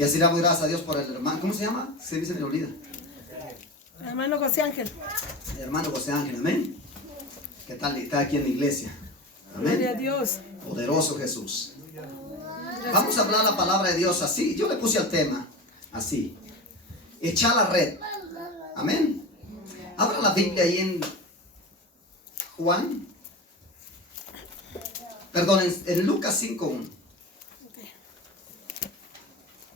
Y así le damos gracias a Dios por el hermano. ¿Cómo se llama? Se me olvida. Hermano José Ángel. El hermano José Ángel, amén. ¿Qué tal? Está aquí en la iglesia. Amén. Gloria a Dios. Poderoso Jesús. Vamos a hablar la palabra de Dios así. Yo le puse al tema así. Echar la red. Amén. Abra la Biblia ahí en Juan. Perdón, en Lucas 5:1.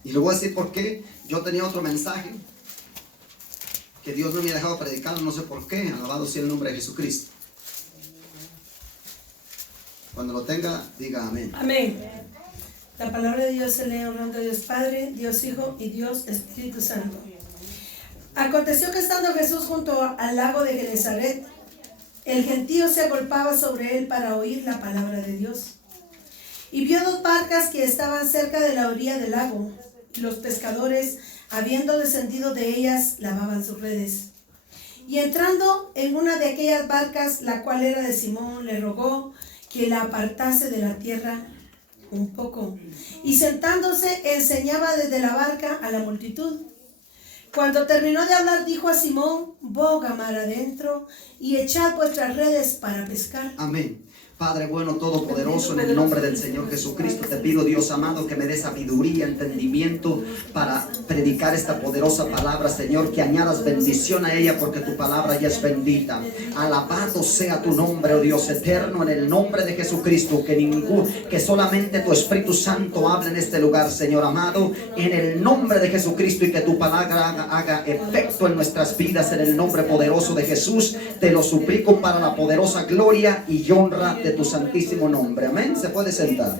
Y le voy a decir por qué. Yo tenía otro mensaje que Dios no me ha dejado predicar, no sé por qué. Alabado sea el nombre de Jesucristo. Cuando lo tenga, diga amén. Amén. La palabra de Dios se lee honrando a Dios Padre, Dios Hijo y Dios Espíritu Santo. Aconteció que estando Jesús junto al lago de Genesaret, el gentío se agolpaba sobre él para oír la palabra de Dios. Y vio dos barcas que estaban cerca de la orilla del lago, y los pescadores, habiendo descendido de ellas, lavaban sus redes. Y entrando en una de aquellas barcas, la cual era de Simón, le rogó que la apartase de la tierra un poco. Y sentándose, enseñaba desde la barca a la multitud. Cuando terminó de hablar, dijo a Simón: boga mar adentro y echad vuestras redes para pescar. Amén. Padre bueno, todopoderoso, en el nombre del Señor Jesucristo, te pido, Dios amado, que me des sabiduría, entendimiento para predicar esta poderosa palabra, Señor, que añadas bendición a ella, porque tu palabra ya es bendita. Alabado sea tu nombre, oh Dios eterno, en el nombre de Jesucristo, que solamente tu Espíritu Santo hable en este lugar, Señor amado, en el nombre de Jesucristo, y que tu palabra haga efecto en nuestras vidas, en el nombre poderoso de Jesús. Te lo suplico para la poderosa gloria y honra de tu santísimo nombre. Amén. Se puede sentar.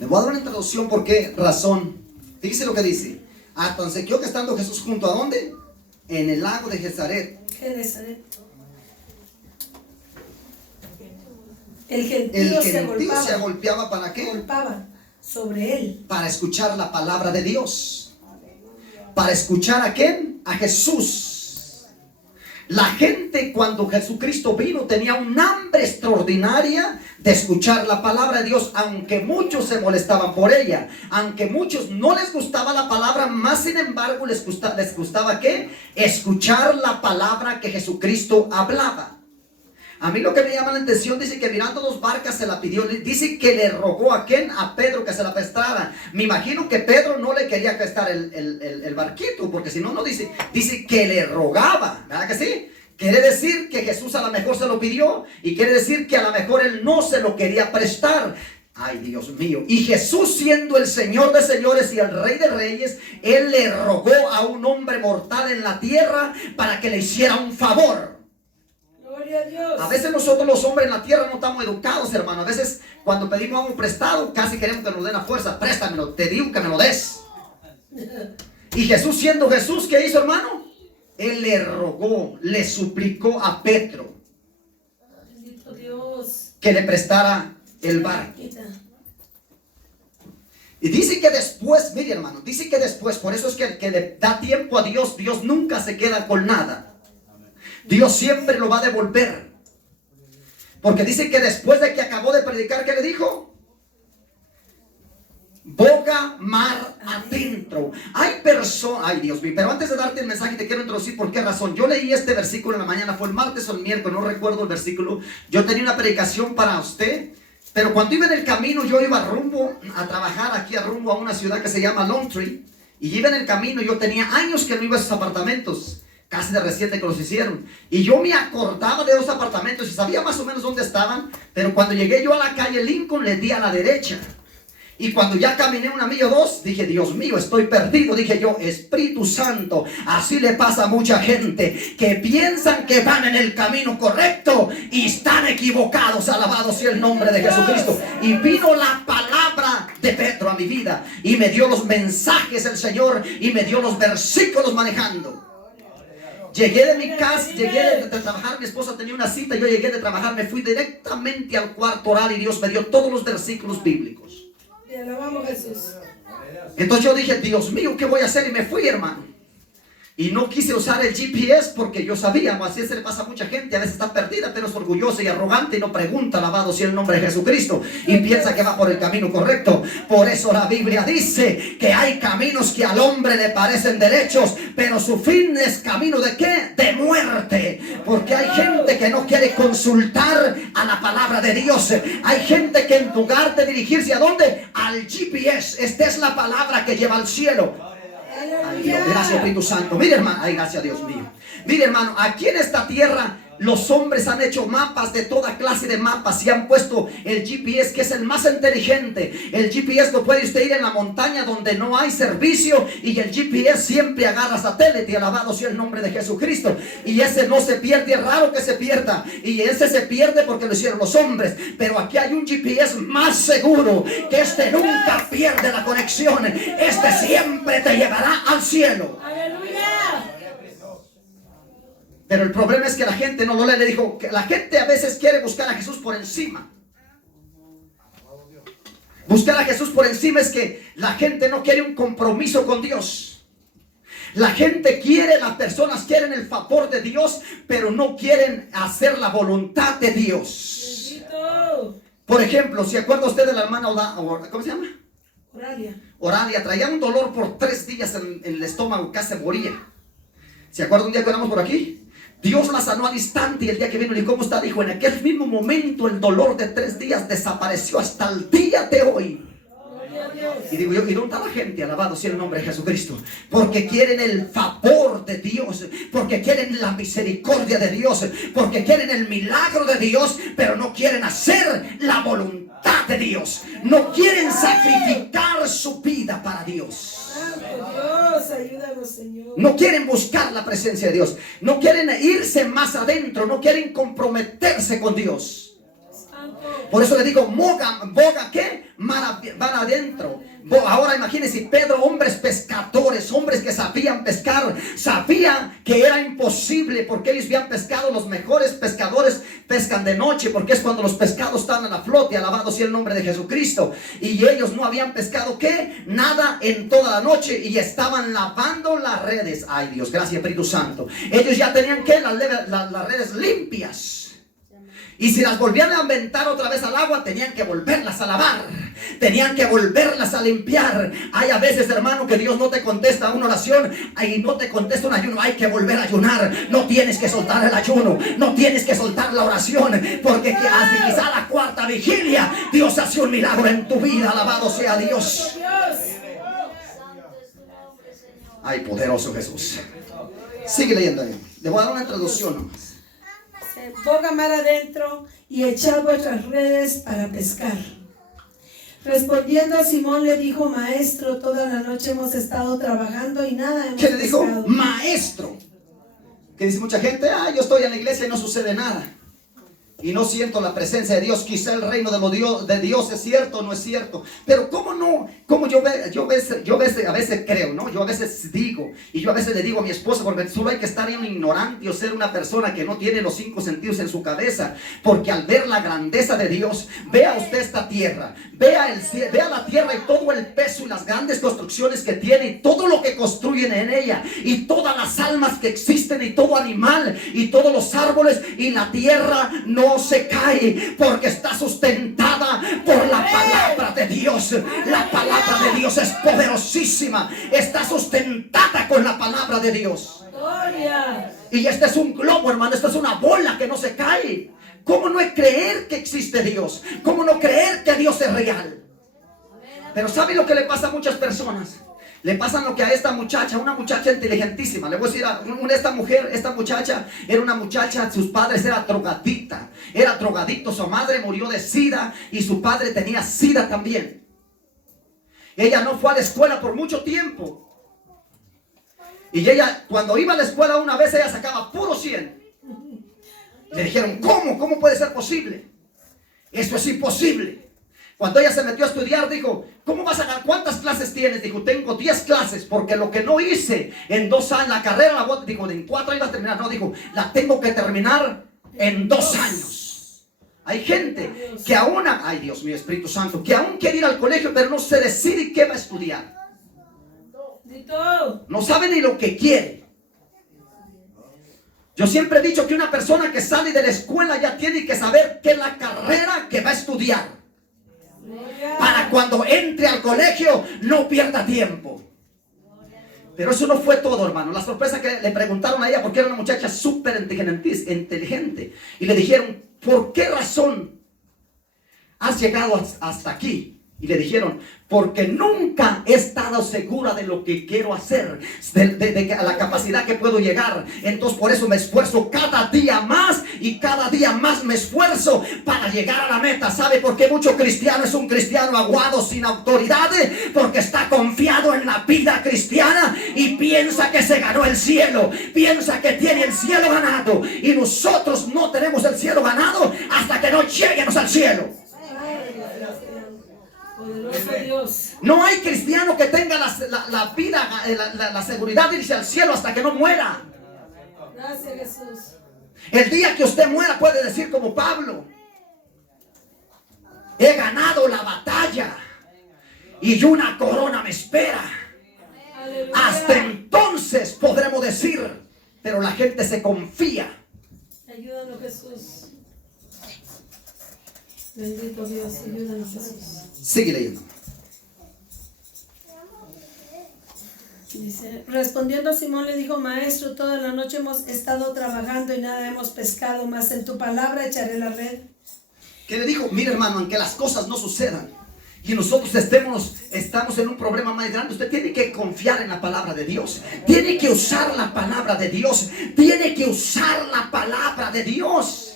Le voy a dar una introducción. ¿Por qué razón? Fíjese lo que dice. Entonces, que estando Jesús junto a ¿dónde? En el lago de Genesaret. El gentío se agolpeaba. ¿Para qué? Agolpaba sobre él. Para escuchar la palabra de Dios. Para escuchar ¿a quién? A Jesús. La gente, cuando Jesucristo vino, tenía un hambre extraordinaria de escuchar la palabra de Dios, aunque muchos se molestaban por ella, aunque muchos no les gustaba la palabra, más sin embargo les gustaba ¿qué? Escuchar la palabra que Jesucristo hablaba. A mí lo que me llama la atención, dice que mirando dos barcas se la pidió, dice que le rogó ¿a quién? A Pedro que se la prestara. Me imagino que Pedro no le quería prestar el barquito, porque si no, no dice que le rogaba, ¿verdad que sí? Quiere decir que Jesús a lo mejor se lo pidió, y quiere decir que a lo mejor él no se lo quería prestar. Ay, Dios mío. Y Jesús, siendo el Señor de señores y el Rey de reyes, él le rogó a un hombre mortal en la tierra para que le hiciera un favor. A veces nosotros los hombres en la tierra no estamos educados, hermano. A veces cuando pedimos algo prestado, casi queremos que nos den a fuerza. Préstamelo, te digo que me lo des. Y Jesús, siendo Jesús, ¿qué hizo, hermano? Él le rogó, le suplicó a Pedro que le prestara el barco. Y dice que después, mire, hermano, dice que después, por eso es que el que le da tiempo a Dios, Dios nunca se queda con nada. Dios siempre lo va a devolver. Porque dice que después de que acabó de predicar, ¿qué le dijo? Boga mar adentro. Hay personas, ay Dios mío, pero antes de darte el mensaje te quiero introducir por qué razón. Yo leí este versículo en la mañana, fue el martes o el miércoles, no recuerdo el versículo. Yo tenía una predicación para usted, pero cuando iba en el camino, yo iba rumbo a trabajar aquí, rumbo a una ciudad que se llama Longtree, y iba en el camino. Yo tenía años que no iba a esos apartamentos, casi de reciente que los hicieron, y yo me acordaba de los apartamentos y sabía más o menos dónde estaban, pero cuando llegué yo a la calle Lincoln, le di a la derecha, y cuando ya caminé una milla o dos, dije, Dios mío, estoy perdido. Dije yo, Espíritu Santo, así le pasa a mucha gente que piensan que van en el camino correcto y están equivocados. Alabado sea el nombre de Jesucristo. Y vino la palabra de Pedro a mi vida, y me dio los mensajes del Señor, y me dio los versículos manejando. Llegué de mi casa, llegué de trabajar, mi esposa tenía una cita, yo llegué de trabajar, me fui directamente al cuarto oral, y Dios me dio todos los versículos bíblicos. Te alabamos, Jesús. Entonces yo dije, Dios mío, ¿qué voy a hacer? Y me fui, hermano. Y no quise usar el GPS porque yo sabía, así se le pasa a mucha gente, a veces está perdida, pero es orgullosa y arrogante y no pregunta, alabado sea el nombre de Jesucristo, y piensa que va por el camino correcto. Por eso la Biblia dice que hay caminos que al hombre le parecen derechos, pero su fin es camino ¿de qué? De muerte. Porque hay gente que no quiere consultar a la palabra de Dios. Hay gente que en lugar de dirigirse ¿a dónde? Al GPS. Esta es la palabra que lleva al cielo. Ay, Dios, gracias Espíritu Santo. Mire hermano, ay, gracias Dios mío. Mire hermano, aquí en esta tierra los hombres han hecho mapas de toda clase de mapas y han puesto el GPS, que es el más inteligente. El GPS lo puede usted ir en la montaña donde no hay servicio, y el GPS siempre agarra satélite, alabado sea el nombre de Jesucristo. Y ese no se pierde, es raro que se pierda, y ese se pierde porque lo hicieron los hombres. Pero aquí hay un GPS más seguro, que este nunca pierde la conexión. Este siempre te llevará al cielo. Pero el problema es que la gente no lo lee. Le dijo que la gente a veces quiere buscar a Jesús por encima. Buscar a Jesús por encima es que la gente no quiere un compromiso con Dios. La gente quiere, las personas quieren el favor de Dios, pero no quieren hacer la voluntad de Dios. Por ejemplo, ¿se acuerda usted de la hermana ¿cómo se llama? Oralia. Traía un dolor por 3 días en el estómago, casi moría. ¿Se acuerda un día que oramos por aquí? Dios la sanó al instante, y el día que vino, ¿y cómo está? Dijo, en aquel mismo momento el dolor de 3 días desapareció hasta el día de hoy. Y digo yo, ¿y dónde está la gente? Alabado sea el nombre de Jesucristo. Porque quieren el favor de Dios, porque quieren la misericordia de Dios, porque quieren el milagro de Dios, pero no quieren hacer la voluntad de Dios. No quieren sacrificar su vida para Dios. Dios, ayúdanos, Señor. No quieren buscar la presencia de Dios. No quieren irse más adentro. No quieren comprometerse con Dios. Por eso le digo, boga, ¿qué? Van adentro. Ahora imagínense, Pedro, hombres pescadores, hombres que sabían pescar, sabían que era imposible, porque ellos habían pescado. Los mejores pescadores pescan de noche, porque es cuando los pescados están a la flote, alabado sea el nombre de Jesucristo. Y ellos no habían pescado, ¿qué? Nada en toda la noche, y estaban lavando las redes. Ay Dios, gracias Espíritu Santo. Ellos ya tenían, ¿qué? Las redes limpias. Y si las volvían a aventar otra vez al agua, tenían que volverlas a lavar, tenían que volverlas a limpiar. Hay a veces, hermano, que Dios no te contesta una oración y no te contesta un ayuno. Hay que volver a ayunar. No tienes que soltar el ayuno, no tienes que soltar la oración, porque quizá la 4ª vigilia Dios hace un milagro en tu vida. Alabado sea Dios. Ay, poderoso Jesús. Sigue leyendo ahí. Le voy a dar una introducción nomás. Boga mar adentro y echad vuestras redes para pescar. Respondiendo Simón le dijo, maestro, toda la noche hemos estado trabajando y nada hemos pescado. ¿Qué le dijo? Maestro. Que dice mucha gente, yo estoy en la iglesia y no sucede nada, y no siento la presencia de Dios. Quizá el reino de Dios es cierto o no es cierto. Pero ¿cómo no? Como yo a veces creo, ¿no? Yo a veces digo, y yo a veces le digo a mi esposa, porque solo hay que estar un ignorante o ser una persona que no tiene los 5 sentidos en su cabeza. Porque al ver la grandeza de Dios, vea usted esta tierra, vea el cielo, vea la tierra y todo el peso y las grandes construcciones que tiene, y todo lo que construyen en ella, y todas las almas que existen, y todo animal, y todos los árboles, y la tierra no se cae, porque está sustentada por la palabra de Dios. La palabra de Dios es poderosísima, está sustentada con la palabra de Dios. Y este es un globo, hermano, esta es una bola que no se cae. ¿Cómo no creer que existe Dios? ¿Cómo no creer que Dios es real? Pero ¿sabe lo que le pasa a muchas personas? Le pasa lo que a esta muchacha, una muchacha inteligentísima. Le voy a decir, esta muchacha era una muchacha, sus padres eran drogadicta, era drogadicto, su madre murió de sida y su padre tenía sida también. Ella no fue a la escuela por mucho tiempo. Y ella, cuando iba a la escuela una vez, ella sacaba puro 100. Le dijeron, ¿cómo puede ser posible? Eso es imposible. Cuando ella se metió a estudiar, dijo, ¿cómo vas a ganar? ¿Cuántas clases tienes? Dijo, tengo 10 clases, porque lo que no hice en 2 años, la carrera, dijo, en 4 iba a terminar. No, dijo, la tengo que terminar en 2 años. Hay gente que aún, ay Dios mío, Espíritu Santo, que aún quiere ir al colegio, pero no se decide qué va a estudiar. No sabe ni lo que quiere. Yo siempre he dicho que una persona que sale de la escuela ya tiene que saber qué es la carrera que va a estudiar, para cuando entre al colegio no pierda tiempo. Pero eso no fue todo, hermano. La sorpresa que le preguntaron a ella, porque era una muchacha súper inteligente, y le dijeron, ¿por qué razón has llegado hasta aquí? Y le dijeron, porque nunca he estado segura de lo que quiero hacer, de la capacidad que puedo llegar. Entonces por eso me esfuerzo cada día más, y cada día más me esfuerzo para llegar a la meta. ¿Sabe por qué mucho cristiano es un cristiano aguado, sin autoridad? Porque está confiado en la vida cristiana y piensa que se ganó el cielo, piensa que tiene el cielo ganado. Y nosotros no tenemos el cielo ganado hasta que no lleguemos al cielo. Dios. No hay cristiano que tenga la vida, la seguridad de irse al cielo hasta que no muera. Gracias, Jesús. El día que usted muera puede decir como Pablo, he ganado la batalla y una corona me espera. Aleluya. Hasta entonces podremos decir, pero la gente se confía. Ayúdanos, Jesús. Bendito Dios, ayúdanos, Jesús. Sigue leyendo. Dice, respondiendo Simón le dijo, maestro, toda la noche hemos estado trabajando y nada hemos pescado, mas en tu palabra echaré la red. ¿Qué le dijo? Mire, hermano, aunque las cosas no sucedan y nosotros estamos en un problema más grande, usted tiene que confiar en la palabra de Dios. Tiene que usar la palabra de Dios. Tiene que usar la palabra de Dios.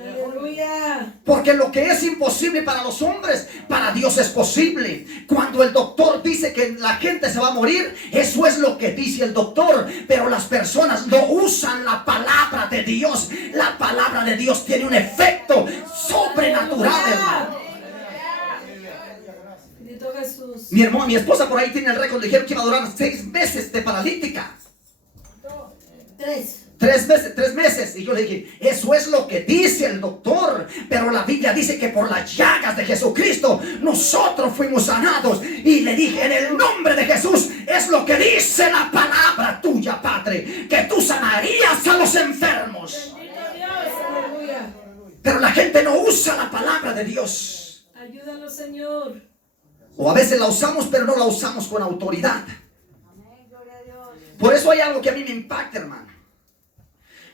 Aleluya. Porque lo que es imposible para los hombres, para Dios es posible. Cuando el doctor dice que la gente se va a morir, eso es lo que dice el doctor. Pero las personas no usan la palabra de Dios. La palabra de Dios tiene un efecto sobrenatural, hermano. Bendito Jesús. Mi esposa por ahí tiene el récord. Le dijeron que iba a durar 6 meses de paralítica. 3 meses. Y yo le dije, eso es lo que dice el doctor, pero la Biblia dice que por las llagas de Jesucristo nosotros fuimos sanados. Y le dije, en el nombre de Jesús, es lo que dice la palabra tuya, Padre, que tú sanarías a los enfermos. Bendito Dios, aleluya. Pero la gente no usa la palabra de Dios. Ayúdanos, Señor. O a veces la usamos, pero no la usamos con autoridad. Por eso hay algo que a mí me impacta, hermano.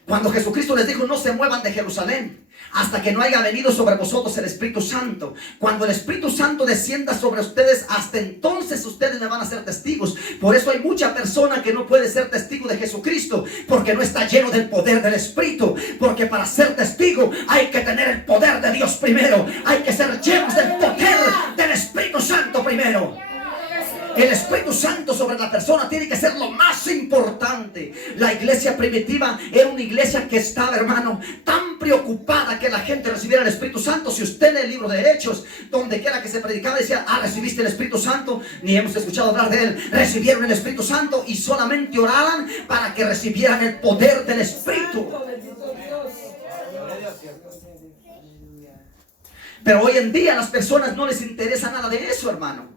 Cuando Jesucristo les dijo, no se muevan de Jerusalén hasta que no haya venido sobre vosotros el Espíritu Santo. Cuando el Espíritu Santo descienda sobre ustedes, hasta entonces ustedes me van a ser testigos. Por eso hay mucha persona que no puede ser testigo de Jesucristo, porque no está lleno del poder del Espíritu. Porque para ser testigo hay que tener el poder de Dios primero. Hay que ser llenos del poder del Espíritu Santo primero. El Espíritu Santo sobre la persona tiene que ser lo más importante. La iglesia primitiva era una iglesia que estaba, hermano, tan preocupada que la gente recibiera el Espíritu Santo. Si usted lee el libro de Hechos, donde quiera que se predicaba, decía, recibiste el Espíritu Santo. Ni hemos escuchado hablar de él. Recibieron el Espíritu Santo y solamente oraban para que recibieran el poder del Espíritu. Pero hoy en día a las personas no les interesa nada de eso, hermano.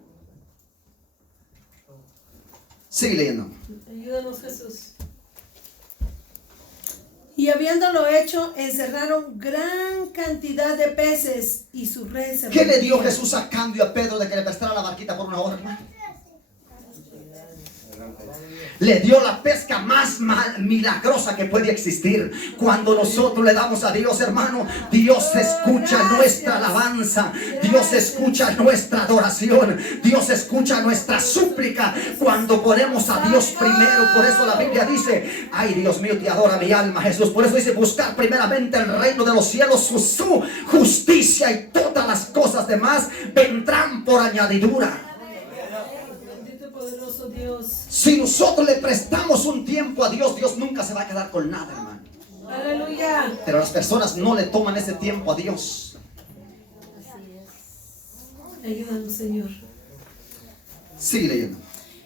Sigue leyendo. Ayúdanos, Jesús. Y habiéndolo hecho, encerraron gran cantidad de peces y su red se ¿Qué le dio rompía. Jesús a cambio a Pedro de que le prestara la barquita por 1 hora, hermano? Le dio la pesca más milagrosa que puede existir. Cuando nosotros le damos a Dios, hermano, Dios escucha nuestra alabanza. Dios escucha nuestra adoración. Dios escucha nuestra súplica cuando ponemos a Dios primero. Por eso la Biblia dice, ay Dios mío, te adora mi alma, Jesús. Por eso dice, buscar primeramente el reino de los cielos, su justicia, y todas las cosas demás vendrán por añadidura. Poderoso Dios. Si nosotros le prestamos un tiempo a Dios, Dios nunca se va a quedar con nada, hermano. Aleluya. Pero las personas no le toman ese tiempo a Dios. Ayúdanos, Señor. Sigue leyendo.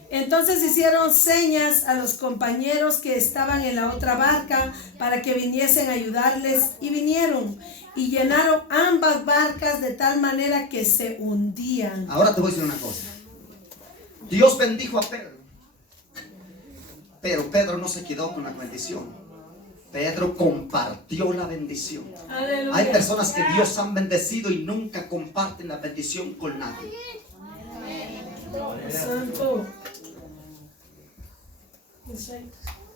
Entonces hicieron señas a los compañeros que estaban en la otra barca para que viniesen a ayudarles, y vinieron y llenaron ambas barcas de tal manera que se hundían. Ahora te voy a decir una cosa. Dios bendijo a Pedro, pero Pedro no se quedó con la bendición. Pedro compartió la bendición. Aleluya. Hay personas que Dios han bendecido y nunca comparten la bendición con nadie. Santo.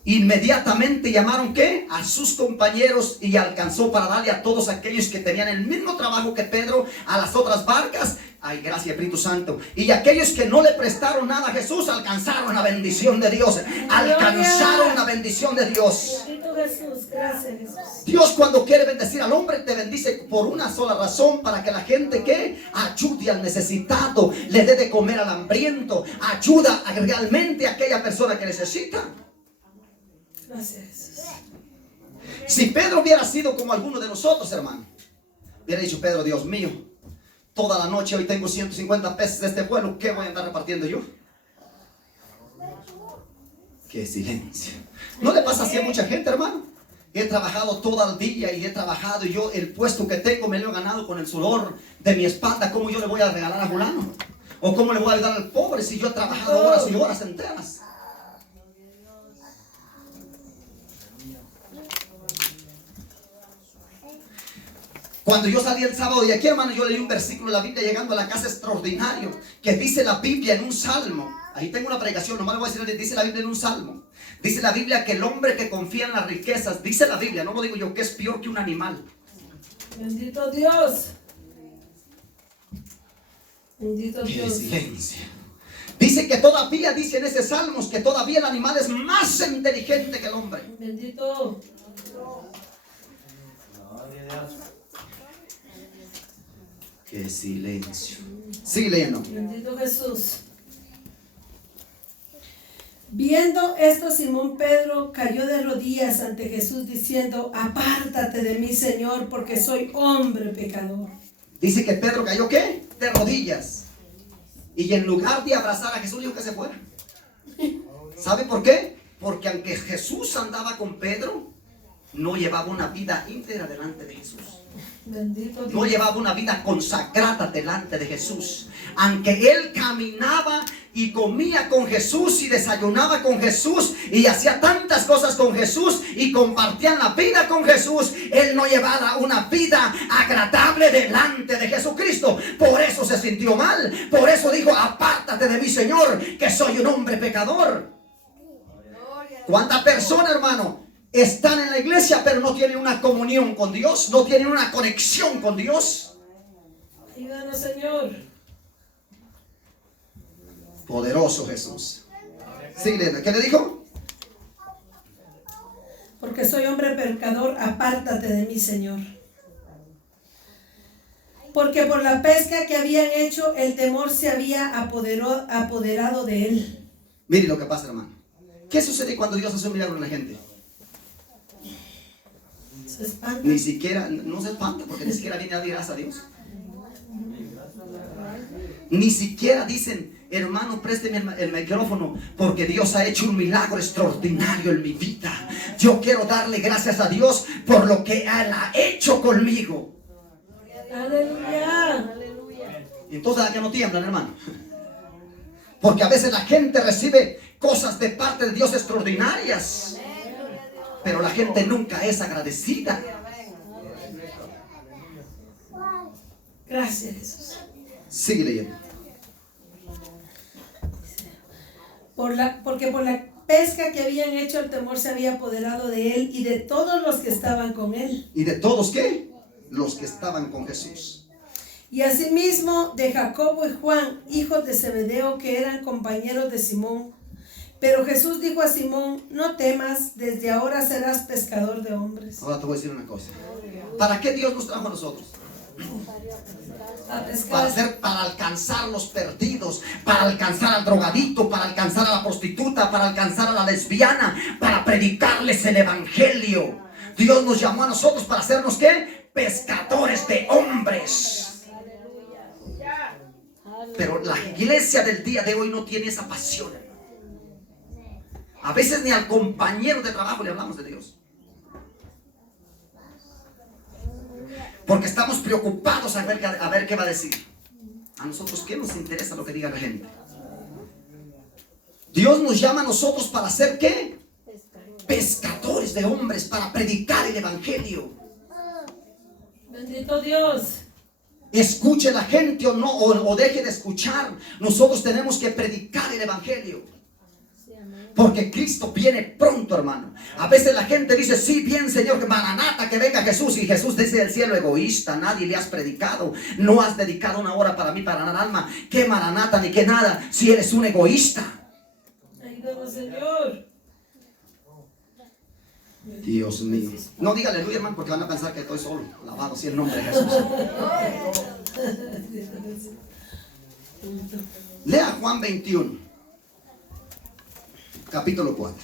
Inmediatamente llamaron ¿qué? A sus compañeros y alcanzó para darle a todos aquellos que tenían el mismo trabajo que Pedro a las otras barcas. Ay, gracias Espíritu Santo. Y aquellos que no le prestaron nada a Jesús alcanzaron la bendición de Dios. Alcanzaron la bendición de Dios. Bendito Jesús, gracias Jesús. Dios cuando quiere bendecir al hombre te bendice por una sola razón, para que la gente que ayude al necesitado, le dé de comer al hambriento, ayuda realmente a aquella persona que necesita. Gracias Jesús. Si Pedro hubiera sido como alguno de nosotros, hermano, hubiera dicho Pedro, Dios mío, toda la noche hoy tengo 150 pesos de este vuelo, ¿qué voy a andar repartiendo yo? Qué silencio. ¿No le pasa así a mucha gente, hermano? He trabajado todo el día y he trabajado y yo el puesto que tengo me lo he ganado con el sudor de mi espalda. ¿Cómo yo le voy a regalar a fulano? ¿O cómo le voy a ayudar al pobre si yo he trabajado horas y horas enteras? Cuando yo salí el sábado de aquí, hermano, yo leí un versículo de la Biblia llegando a la casa extraordinario, que dice la Biblia en un salmo. Ahí tengo una predicación, nomás le voy a decir, dice la Biblia en un salmo. Dice la Biblia que el hombre que confía en las riquezas, dice la Biblia, no lo digo yo, que es peor que un animal. Bendito Dios. Bendito ¡Qué Dios. silencio! Dice que todavía, dice en ese salmos, que todavía el animal es más inteligente que el hombre. Bendito. ¡Qué silencio! Sigue leyendo. Bendito Jesús. Viendo esto, Simón Pedro cayó de rodillas ante Jesús diciendo: apártate de mí, Señor, porque soy hombre pecador. Dice que Pedro cayó ¿qué? De rodillas. Y en lugar de abrazar a Jesús, dijo que se fuera. ¿Sabe por qué? Porque aunque Jesús andaba con Pedro, no llevaba una vida íntegra delante de Jesús. Bendito Dios. No llevaba una vida consagrada delante de Jesús. Aunque él caminaba y comía con Jesús y desayunaba con Jesús y hacía tantas cosas con Jesús y compartían la vida con Jesús, él no llevaba una vida agradable delante de Jesucristo. Por eso se sintió mal. Por eso dijo: apártate de mí, Señor, que soy un hombre pecador. ¿Cuántas personas, hermano, están en la iglesia pero no tienen una comunión con Dios, no tienen una conexión con Dios? Ayúdanos, Señor. Poderoso Jesús. Sí, ¿qué le dijo? Porque soy hombre pecador, apártate de mí, Señor. Porque por la pesca que habían hecho, el temor se había apoderado de él. Mire lo que pasa, hermano. ¿Qué sucede cuando Dios hace un milagro en la gente? Se espanta. Ni siquiera, no se espanta, porque ni siquiera viene a dar gracias a Dios. Ni siquiera dicen: hermano, présteme el micrófono, porque Dios ha hecho un milagro extraordinario en mi vida. Yo quiero darle gracias a Dios por lo que Él ha hecho conmigo. Aleluya. Entonces, ¿a qué no tiemblan, hermano? Porque a veces la gente recibe cosas de parte de Dios extraordinarias, pero la gente nunca es agradecida. Gracias, Jesús. Sigue leyendo. Porque por la pesca que habían hecho, el temor se había apoderado de él y de todos los que estaban con él. ¿Y de todos qué? Los que estaban con Jesús. Y asimismo de Jacobo y Juan, hijos de Zebedeo, que eran compañeros de Simón. Pero Jesús dijo a Simón: no temas, desde ahora serás pescador de hombres. Ahora te voy a decir una cosa. ¿Para qué Dios nos trajo a nosotros? A pescar. Para alcanzar los perdidos, para alcanzar al drogadito, para alcanzar a la prostituta, para alcanzar a la lesbiana, para predicarles el evangelio. Dios nos llamó a nosotros para hacernos ¿qué? Pescadores de hombres. Pero la iglesia del día de hoy no tiene esa pasión. A veces ni al compañero de trabajo le hablamos de Dios, porque estamos preocupados a ver qué va a decir. A nosotros, ¿qué nos interesa lo que diga la gente? Dios nos llama a nosotros para hacer ¿qué? Pescadores de hombres para predicar el evangelio. Bendito Dios. Escuche la gente o no, o deje de escuchar. Nosotros tenemos que predicar el evangelio. Porque Cristo viene pronto, hermano. A veces la gente dice, sí, bien, Señor, que Maranata, que venga Jesús. Y Jesús dice del cielo, egoísta, nadie le has predicado. No has dedicado una hora para mí, para ganar alma. ¿Qué Maranata ni qué nada? Si eres un egoísta. Ayúdanos, Señor. Dios mío. No diga aleluya, hermano, porque van a pensar que estoy solo. Alabado sea el nombre de Jesús. Lea Juan 21. Capítulo 4.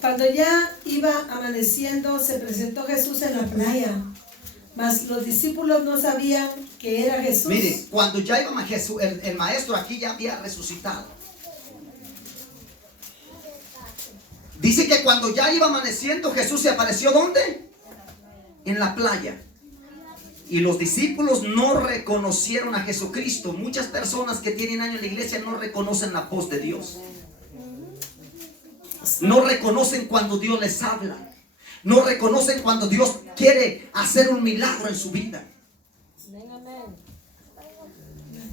Cuando ya iba amaneciendo, se presentó Jesús en la playa, mas los discípulos no sabían que era Jesús. Mire, cuando ya iba Jesús, el maestro aquí ya había resucitado. Dice que cuando ya iba amaneciendo, Jesús se apareció ¿dónde? En la playa. Y los discípulos no reconocieron a Jesucristo. Muchas personas que tienen años en la iglesia no reconocen la voz de Dios. No reconocen cuando Dios les habla. No reconocen cuando Dios quiere hacer un milagro en su vida.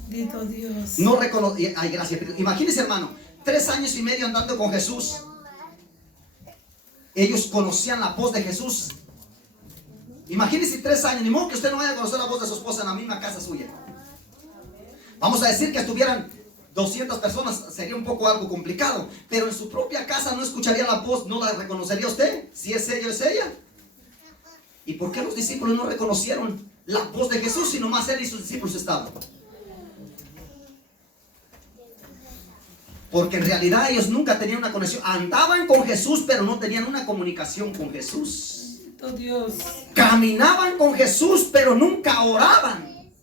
Bendito Dios. No reconocen. Ay, gracias. Imagínense, hermano, 3 años y medio andando con Jesús. Ellos conocían la voz de Jesús. Imagínese 3 años, ni modo que usted no vaya a conocer la voz de su esposa en la misma casa suya. Vamos a decir que estuvieran 200 personas, sería un poco algo complicado, pero en su propia casa no escucharía la voz, no la reconocería usted, si es ella o es ella. ¿Y por qué los discípulos no reconocieron la voz de Jesús si nomás él y sus discípulos estaban? Porque en realidad ellos nunca tenían una conexión, andaban con Jesús, pero no tenían una comunicación con Jesús. Dios. Caminaban con Jesús, pero nunca oraban.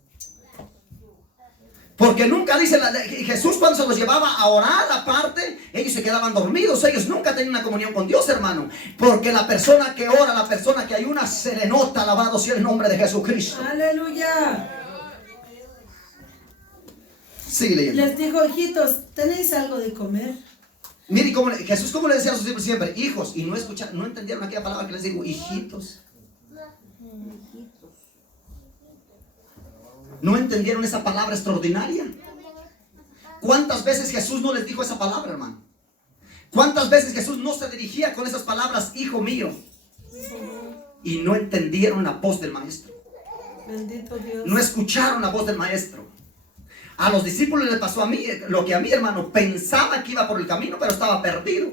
Porque nunca dice Jesús cuando se los llevaba a orar aparte, ellos se quedaban dormidos. Ellos nunca tenían una comunión con Dios, hermano. Porque la persona que ora, la persona que ayuna, se le nota, alabado sea el nombre de Jesucristo. Aleluya. Sigue leyendo. Les dijo, hijitos, ¿tenéis algo de comer? Mire Jesús cómo le decía a sus discípulos siempre, hijos, y no escucharon, no entendieron aquella palabra que les digo, hijitos. No entendieron esa palabra extraordinaria. ¿Cuántas veces Jesús no les dijo esa palabra, hermano? ¿Cuántas veces Jesús no se dirigía con esas palabras, hijo mío? Y no entendieron la voz del maestro. Bendito Dios. No escucharon la voz del maestro. A los discípulos les pasó a mí, lo que a mí, hermano, pensaba que iba por el camino, pero estaba perdido.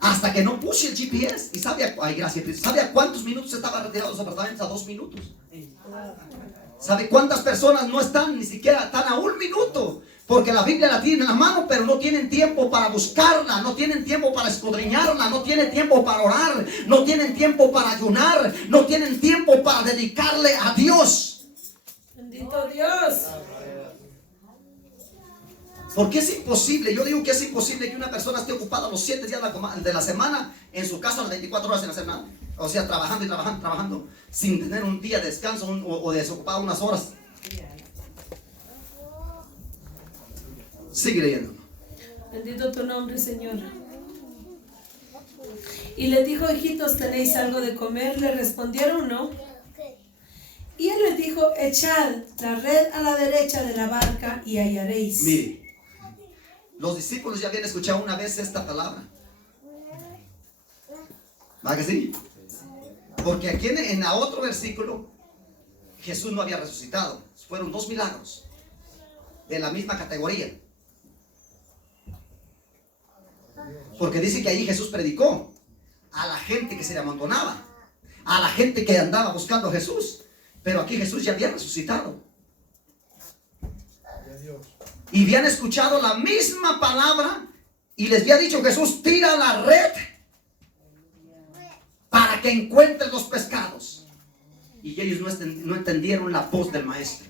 Hasta que no puse el GPS y sabía, ay, gracias, ¿sabe a cuántos minutos estaba retirado de los apartamentos? A 2 minutos. ¿Sabe cuántas personas no están ni siquiera están a 1 minuto? Porque la Biblia la tienen en la mano, pero no tienen tiempo para buscarla, no tienen tiempo para escudriñarla, no tienen tiempo para orar, no tienen tiempo para ayunar, no tienen tiempo para dedicarle a Dios. Bendito Dios. Porque es imposible, yo digo que es imposible que una persona esté ocupada los 7 días de la semana en su casa las 24 horas sin hacer nada. O sea, trabajando y trabajando, trabajando, sin tener un día de descanso o desocupado unas horas. Sigue leyendo. Bendito tu nombre, Señor. Y les dijo, hijitos, ¿tenéis algo de comer? Le respondieron, no. Y él les dijo, echad la red a la derecha de la barca y hallaréis. Mire, los discípulos ya habían escuchado una vez esta palabra. ¿Va que sí? Porque aquí en el otro versículo Jesús no había resucitado. Fueron 2 milagros de la misma categoría. Porque dice que ahí Jesús predicó a la gente que se le amontonaba, a la gente que andaba buscando a Jesús. Pero aquí Jesús ya había resucitado. Y habían escuchado la misma palabra y les había dicho Jesús, tira la red para que encuentres los pescados. Y ellos no entendieron la voz del maestro.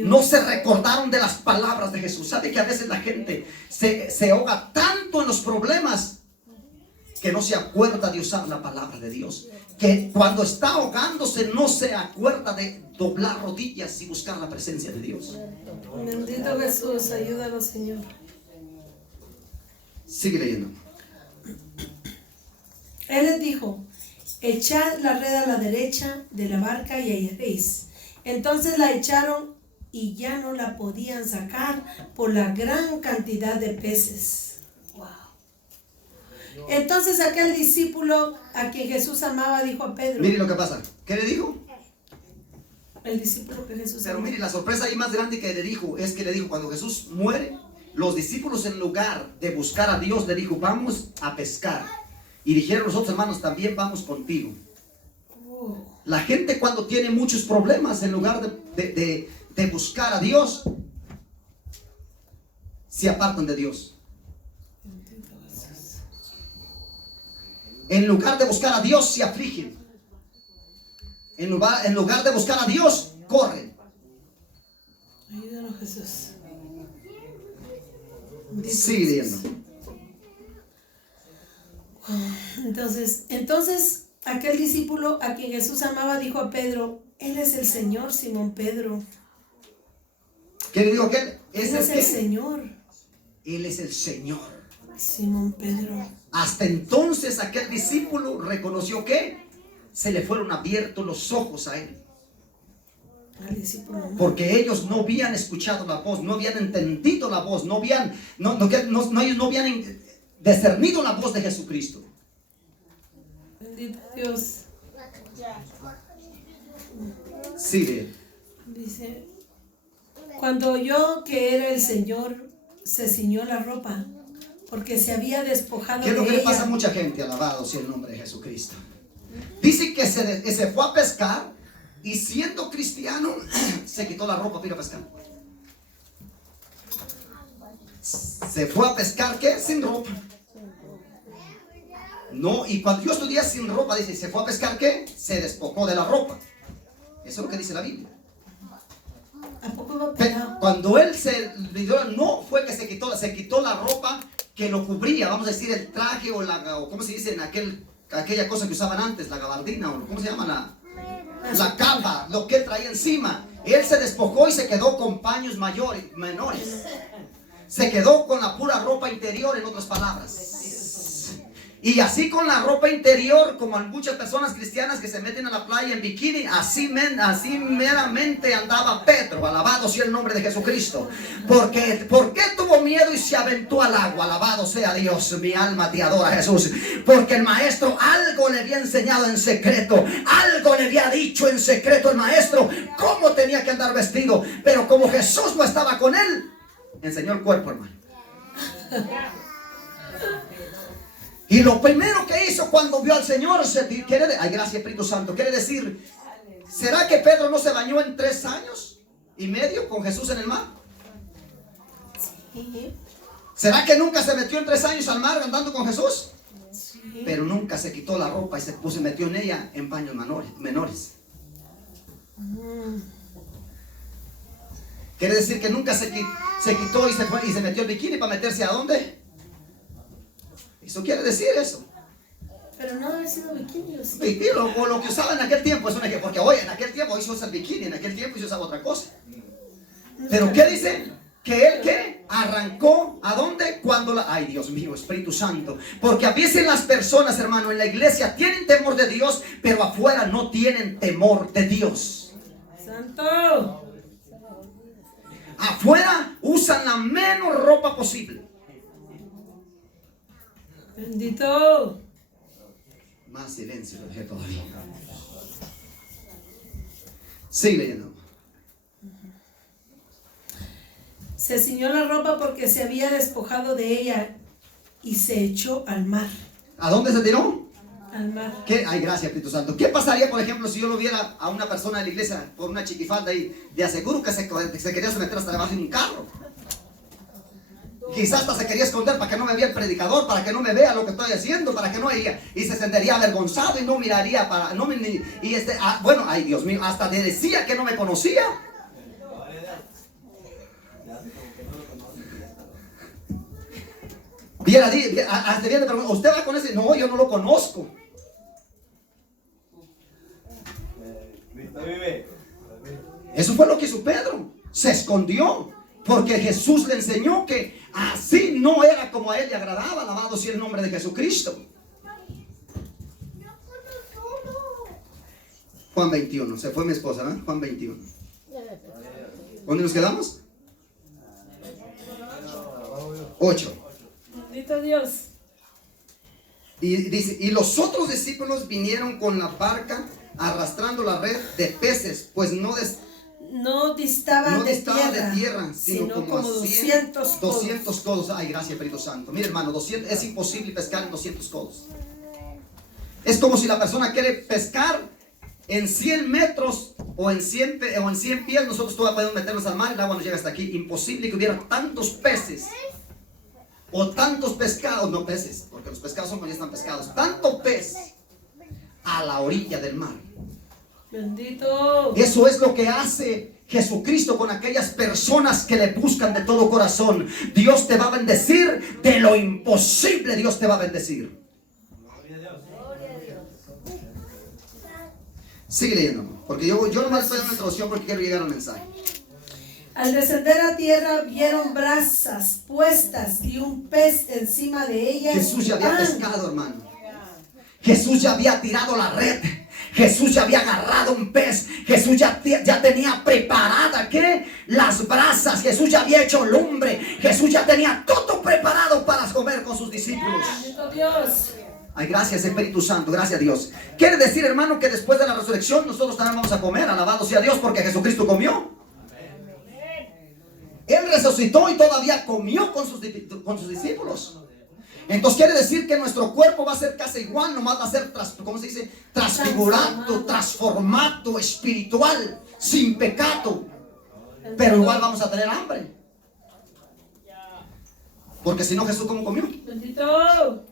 No se recordaron de las palabras de Jesús. ¿Sabe que a veces la gente se ahoga tanto en los problemas que no se acuerda de usar la palabra de Dios, que cuando está ahogándose no se acuerda de doblar rodillas y buscar la presencia de Dios. Bendito Jesús, ayúdanos, Señor. Sigue leyendo. Él les dijo: echad la red a la derecha de la barca y hallaréis. Entonces la echaron y ya no la podían sacar por la gran cantidad de peces. Wow. Entonces aquel discípulo a quien Jesús amaba dijo a Pedro. Mire lo que pasa. ¿Qué le dijo? El discípulo que Jesús Pero amaba. mire, la sorpresa ahí más grande que le dijo es que le dijo, cuando Jesús muere, los discípulos en lugar de buscar a Dios le dijo, vamos a pescar. Y dijeron los otros hermanos, también vamos contigo. La gente cuando tiene muchos problemas, en lugar de buscar a Dios, se apartan de Dios. En lugar de buscar a Dios, se afligen. En lugar de buscar a Dios, corren. Ayúdanos, Jesús. Sigue leyendo. Entonces aquel discípulo a quien Jesús amaba dijo a Pedro: Él es el Señor, Simón Pedro. ¿Qué le dijo aquel? Él es el Señor. Él es el Señor. Simón Pedro. Hasta entonces aquel discípulo reconoció que se le fueron abiertos los ojos a él. Al discípulo no. Porque ellos no habían escuchado la voz, no habían entendido la voz, ellos no habían discernido la voz de Jesucristo. Bendito Dios. Sigue. Dice: cuando oyó que era el Señor, se ciñó la ropa, porque se había despojado ¿Qué es lo de que le ella. pasa a mucha gente? Alabado sea el nombre de Jesucristo. Dice que se fue a pescar y siendo cristiano se quitó la ropa para ir a pescar. Se fue a pescar, ¿qué? Sin ropa. No, y cuando yo estudié sin ropa, dice, se fue a pescar, ¿qué? Se despojó de la ropa. Eso es lo que dice la Biblia. ¿A poco va pegado? Cuando él no fue que se quitó la ropa que lo cubría, vamos a decir el traje o ¿cómo se dice? Aquella cosa que usaban antes, la gabardina, o ¿cómo se llama? La capa, lo que él traía encima. Él se despojó y se quedó con paños menores. Se quedó con la pura ropa interior, en otras palabras. Y así con la ropa interior, como hay muchas personas cristianas que se meten a la playa en bikini, así meramente andaba Pedro. Alabado sea el nombre de Jesucristo. ¿Por qué tuvo miedo y se aventó al agua? Alabado sea Dios, mi alma te adora, Jesús. Porque el maestro algo le había enseñado en secreto, algo le había dicho en secreto el maestro, cómo tenía que andar vestido. Pero como Jesús no estaba con él, enseñó el cuerpo, hermano. Y lo primero que hizo cuando vio al Señor, ay, gracias Espíritu Santo, quiere decir, ¿será que Pedro no se bañó en 3 años y medio con Jesús en el mar? Sí. ¿Será que nunca se metió en 3 años al mar andando con Jesús? Sí. Pero nunca se quitó la ropa y se metió en ella en paños menores. Quiere decir que nunca se quitó y se metió el bikini para meterse ¿a dónde? Eso quiere decir eso. Pero no debe ser bikini, ¿o sí? Y lo que usaba en aquel tiempo es un ejemplo, porque hoy en aquel tiempo se usa el bikini, en aquel tiempo se usaba otra cosa. Pero ¿qué dice? Que él que arrancó ¿a dónde? Cuando ay, Dios mío, Espíritu Santo. Porque a veces las personas, hermano, en la iglesia tienen temor de Dios, pero afuera no tienen temor de Dios. Santo. Afuera usan la menos ropa posible. Bendito. Más silencio, lo dejé todavía. Sigue leyendo. Se ciñó la ropa porque se había despojado de ella y se echó al mar. ¿A dónde se tiró? Al mar. ¿Qué? Ay, gracias, Espíritu Santo. ¿Qué pasaría, por ejemplo, si yo lo viera a una persona en la iglesia por una chiquifalda y de aseguro que se quería meter hasta debajo de un carro? Quizás hasta se quería esconder para que no me vea el predicador, para que no me vea lo que estoy haciendo, para que no veía, y se sentiría avergonzado y no miraría para, no, bueno, ay Dios mío, hasta le decía que no me conocía. Hasta viene preguntar, ¿usted va con ese? No, yo no lo conozco. Eso fue lo que hizo Pedro. Se escondió. Porque Jesús le enseñó que así no era como a él le agradaba. Alabado sea el nombre de Jesucristo. Juan 21. Se fue mi esposa, ¿verdad? Juan 21. ¿Dónde nos quedamos? 8. Bendito Dios. Y dice, y los otros discípulos vinieron con la barca arrastrando la red de peces, pues no distaba de tierra, sino como 200 codos. Ay, gracias, Espíritu Santo. Mire, hermano, 200, es imposible pescar en 200 codos. Es como si la persona quiere pescar en 100 metros o en 100 pies. Nosotros todavía podemos meternos al mar y el agua nos llega hasta aquí. Imposible que hubiera tantos peces o tantos pescados, no peces, porque los pescados son cuando ya están pescados, tanto pez a la orilla del mar. Bendito. Eso es lo que hace Jesucristo con aquellas personas que le buscan de todo corazón. Dios te va a bendecir, de lo imposible Dios te va a bendecir. Sigue leyendo, porque yo nomás estoy en una introducción porque quiero llegar al mensaje. Al descender a tierra vieron brasas puestas y un pez encima de ellas. Jesús ya había pescado, hermano. Jesús ya había tirado la red. Jesús ya había agarrado un pez. Jesús ya tenía preparada, ¿qué? Las brasas. Jesús ya había hecho lumbre. Jesús ya tenía todo preparado para comer con sus discípulos. Dios. Ay, gracias, Espíritu Santo, gracias a Dios. Quiere decir, hermano, que después de la resurrección nosotros también vamos a comer. Alabado sea Dios, porque Jesucristo comió. Él resucitó y todavía comió con sus discípulos. Entonces quiere decir que nuestro cuerpo va a ser casi igual, nomás va a ser, ¿cómo se dice? Transfigurado, transformado, espiritual, sin pecado. Pero igual vamos a tener hambre. Porque si no, Jesús, ¿cómo comió? Bendito.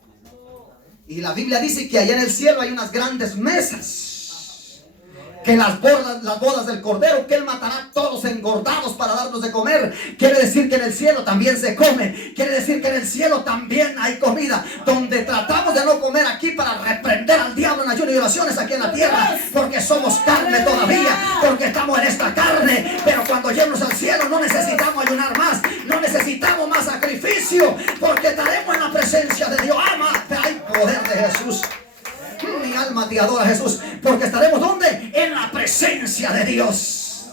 Y la Biblia dice que allá en el cielo hay unas grandes mesas. Que las bodas del Cordero, que Él matará a todos engordados para darnos de comer. Quiere decir que en el cielo también se come. Quiere decir que en el cielo también hay comida. Donde tratamos de no comer aquí para reprender al diablo en ayuno y oraciones aquí en la tierra. Porque somos carne todavía. Porque estamos en esta carne. Pero cuando lleguemos al cielo no necesitamos ayunar más. No necesitamos más sacrificio. Porque estaremos en la presencia de Dios. Ama, hay poder de Jesús. Mi alma te adora, Jesús, porque estaremos ¿dónde? En la presencia de Dios.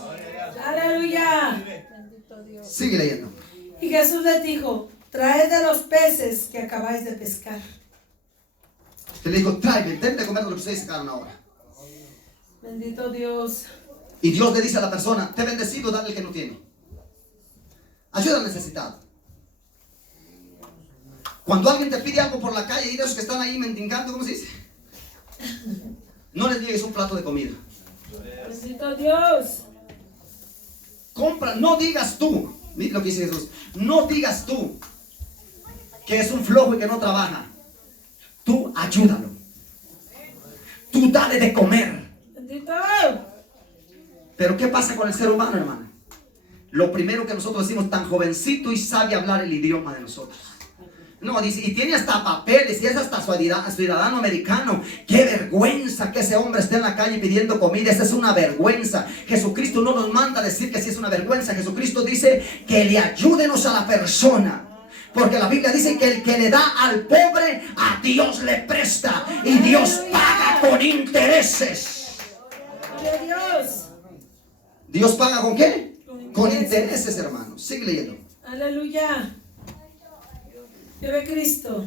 Aleluya. Sigue leyendo. Y Jesús les dijo: traed de los peces que acabáis de pescar. Él le dijo: tráeme, ten de comer lo que ustedes sacaron ahora. Bendito Dios. Y Dios le dice a la persona: te he bendecido, dale el que no tiene. Ayuda al necesitado. Cuando alguien te pide algo por la calle y de esos que están ahí mendigando, ¿cómo se dice? No les niegues un plato de comida. Bendito Dios. Compra, no digas tú, mira lo que dice Jesús, no digas tú que es un flojo y que no trabaja. Tú ayúdalo. Tú dale de comer. Bendito. Pero ¿qué pasa con el ser humano, hermano? Lo primero que nosotros decimos, tan jovencito y sabe hablar el idioma de nosotros. No, dice, y tiene hasta papeles, y es hasta ciudadano americano. Qué vergüenza que ese hombre esté en la calle pidiendo comida. Esa es una vergüenza. Jesucristo no nos manda a decir que sí es una vergüenza. Jesucristo dice que le ayúdenos a la persona. Porque la Biblia dice que el que le da al pobre, a Dios le presta. Y Dios paga con intereses. ¿Dios paga con qué? Con intereses, hermano. Sigue leyendo. Aleluya. Vive Cristo.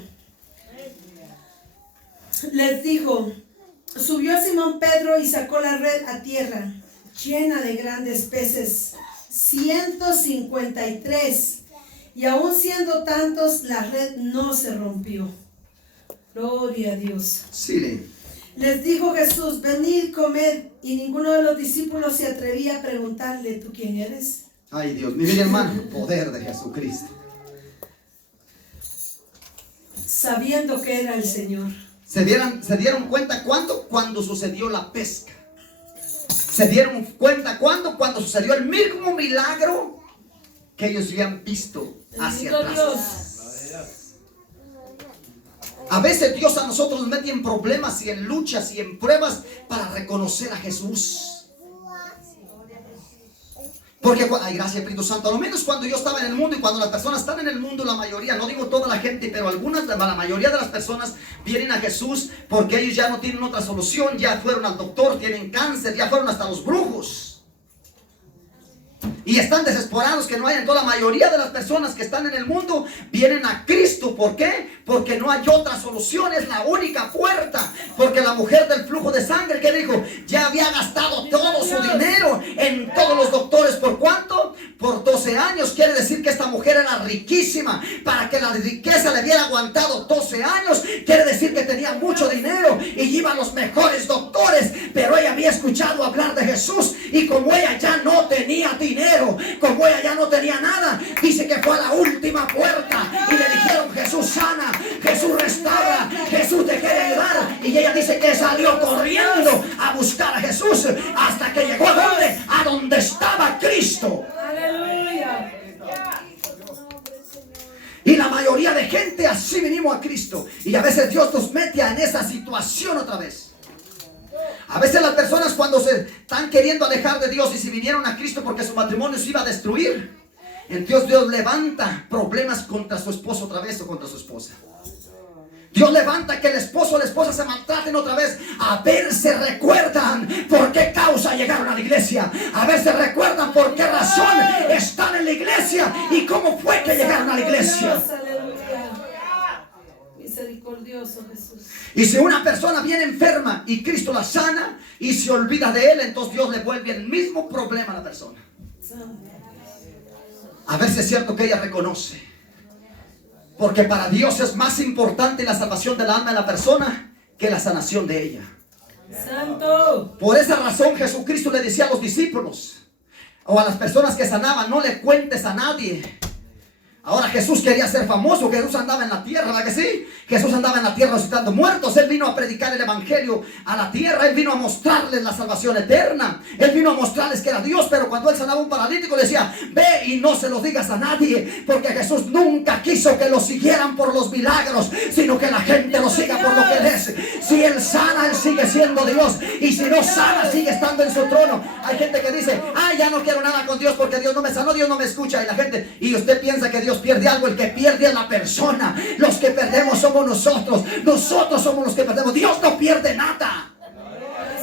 Les dijo: subió Simón Pedro y sacó la red a tierra, llena de grandes peces, 153. Y aún siendo tantos, la red no se rompió. Gloria a Dios. Sí. Les dijo Jesús: venid, comed. Y ninguno de los discípulos se atrevía a preguntarle: ¿tú quién eres? Ay, Dios mío, mi hermano, poder de Jesucristo. Sabiendo que era el Señor. ¿Se dieron cuenta cuándo? Cuando sucedió la pesca. ¿Se dieron cuenta cuándo? Cuando sucedió el mismo milagro que ellos habían visto hacia atrás. A veces Dios a nosotros nos mete en problemas y en luchas y en pruebas para reconocer a Jesús. Porque, ay, gracias Espíritu Santo, a lo menos cuando yo estaba en el mundo y cuando las personas están en el mundo, la mayoría, no digo toda la gente, pero la mayoría de las personas vienen a Jesús porque ellos ya no tienen otra solución, ya fueron al doctor, tienen cáncer, ya fueron hasta los brujos. Y están desesperados que no hayan. Toda la mayoría de las personas que están en el mundo vienen a Cristo. ¿Por qué? Porque no hay otra solución, es la única puerta. Porque la mujer del flujo de sangre, que dijo, ya había gastado todo su dinero en todos los doctores. ¿Por cuánto? Por 12 años. Quiere decir que esta mujer era riquísima. Para que la riqueza le hubiera aguantado 12 años, quiere decir que tenía mucho dinero y iba a los mejores doctores. Pero ella había escuchado hablar de Jesús, y como ella ya no tenía dinero, como ella ya no tenía nada, dice que fue a la última puerta y le dijeron: Jesús sana, Jesús restaura, Jesús te quiere ayudar. Y ella dice que salió corriendo a buscar a Jesús hasta que llegó a donde estaba Cristo. Aleluya. Y la mayoría de gente así venimos a Cristo. Y a veces Dios nos mete en esa situación otra vez. A veces las personas, cuando se están queriendo alejar de Dios y si vinieron a Cristo porque su matrimonio se iba a destruir, entonces Dios levanta problemas contra su esposo otra vez o contra su esposa. Dios levanta que el esposo o la esposa se maltraten otra vez. A ver, se recuerdan por qué causa llegaron a la iglesia. A ver, se recuerdan por qué razón están en la iglesia y cómo fue que llegaron a la iglesia. Misericordioso Jesús. Y si una persona viene enferma y Cristo la sana y se olvida de él, entonces Dios le vuelve el mismo problema a la persona. A ver si es cierto que ella reconoce. Porque para Dios es más importante la salvación del alma de la persona que la sanación de ella. Santo. Por esa razón Jesucristo le decía a los discípulos o a las personas que sanaban: no le cuentes a nadie. Ahora Jesús quería ser famoso. Jesús andaba en la tierra, ¿verdad que sí? Jesús andaba en la tierra resucitando muertos. Él vino a predicar el evangelio a la tierra. Él vino a mostrarles la salvación eterna. Él vino a mostrarles que era Dios. Pero cuando él sanaba a un paralítico, le decía: ve y no se lo digas a nadie. Porque Jesús nunca quiso que lo siguieran por los milagros, sino que la gente lo siga por lo que él es. Si él sana, él sigue siendo Dios. Y si no sana, sigue estando en su trono. Hay gente que dice: ay, ya no quiero nada con Dios porque Dios no me sanó, Dios no me escucha. Y la gente, y usted piensa que Dios pierde algo. El que pierde es la persona. Los que perdemos somos nosotros. Nosotros somos los que perdemos. Dios no pierde nada.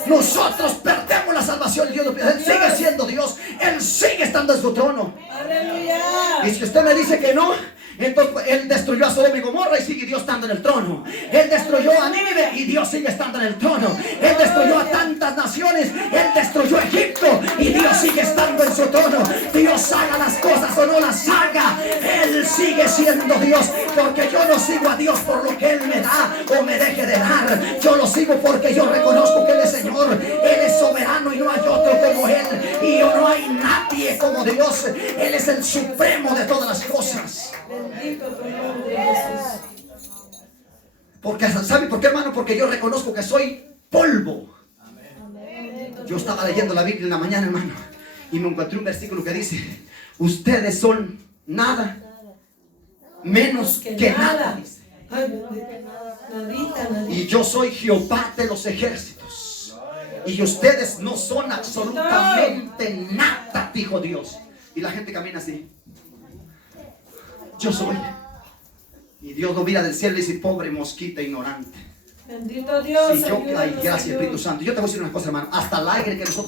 Nosotros perdemos la salvación. Dios no pierde. Él sigue siendo Dios. Él sigue estando en su trono. Aleluya. Y si usted me dice que no, entonces él destruyó a Sodoma y Gomorra y sigue Dios estando en el trono. Él destruyó a Nínive y Dios sigue estando en el trono. Él destruyó a tantas naciones. Él destruyó a Egipto y Dios sigue estando en su trono. Dios haga las cosas o no las haga, Él sigue siendo Dios. Porque yo no sigo a Dios por lo que Él me da o me deje de dar. Yo lo sigo porque yo reconozco que Él es Señor. Él es soberano y no hay otro como Él. Y no hay nadie como Dios. Él es el supremo de todas las cosas. Bendito tu nombre, Jesús. Porque, ¿sabe por qué, hermano? Porque yo reconozco que soy polvo. Yo estaba leyendo la Biblia en la mañana, hermano, y me encontré un versículo que dice: ustedes son nada menos que nada. Y yo soy Jehová de los ejércitos. Y ustedes no son absolutamente nada, dijo Dios. Y la gente camina así. Yo soy. Y Dios lo mira del cielo y dice: pobre mosquita ignorante. Bendito Dios. Si yo, ay, gracias Espíritu Santo. Yo te voy a decir una cosa, hermano. Hasta el aire que nosotros